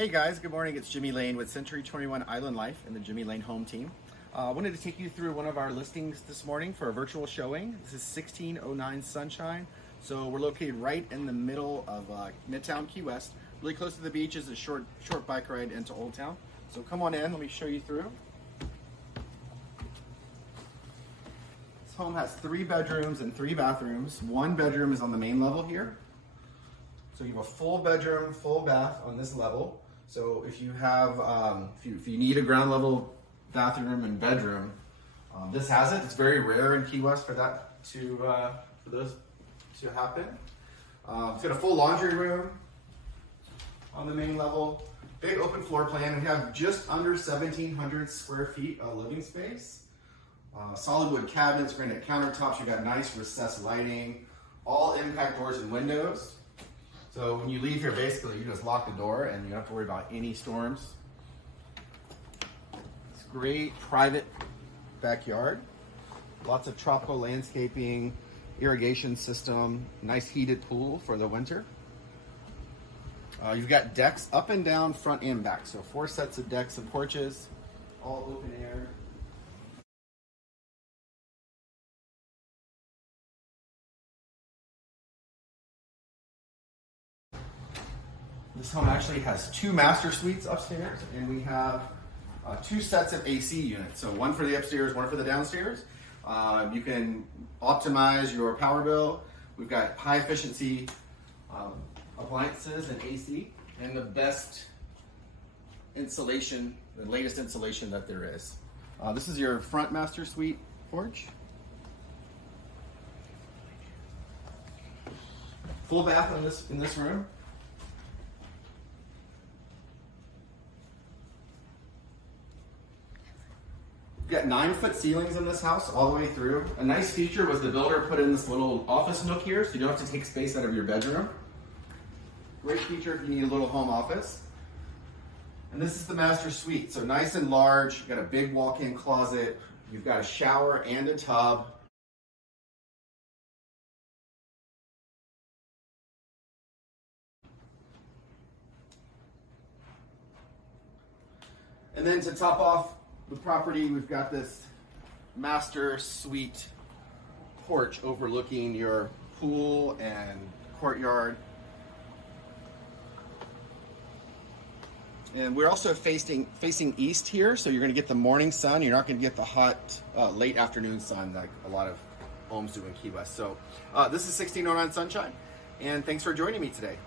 Hey guys, good morning. It's Jimmy Lane with Century 21 Island Life and the Jimmy Lane Home Team. I wanted to take you through one of our listings this morning for a virtual showing. This is 1609 Sunshine. So we're located right in the middle of Midtown Key West. Really close to the beach is a short bike ride into Old Town. So come on in, let me show you through. This home has 3 bedrooms and 3 bathrooms. 1 bedroom is on the main level here. So you have a full bedroom, full bath on this level. So if you have, if you need a ground level bathroom and bedroom, this has it. It's very rare in Key West for that for those to happen. It's got a full laundry room on the main level. Big open floor plan. We have just under 1,700 square feet of living space. Solid wood cabinets, granite countertops. You've got nice recessed lighting, all impact doors and windows. So when you leave here, basically, you just lock the door and you don't have to worry about any storms. It's a great private backyard. Lots of tropical landscaping, irrigation system, nice heated pool for the winter. You've got decks up and down, front and back. So 4 sets of decks and porches, all open air. This home actually has 2 master suites upstairs, and we have 2 sets of AC units. So one for the upstairs, one for the downstairs. You can optimize your power bill. We've got high efficiency appliances and AC, and the best insulation, the latest insulation that there is. This is your front master suite porch. Full bath in this room. We've got 9-foot ceilings in this house all the way through. A nice feature was the builder put in this little office nook here, so you don't have to take space out of your bedroom. Great feature if you need a little home office. And this is the master suite, so nice and large. You've got a big walk-in closet. You've got a shower and a tub. And then to top off the property, we've got this master suite porch overlooking your pool and courtyard. And we're also facing east here, so you're going to get the morning sun. You're not going to get the hot late afternoon sun like a lot of homes do in Key West. So this is 1609 Sunshine, and thanks for joining me today.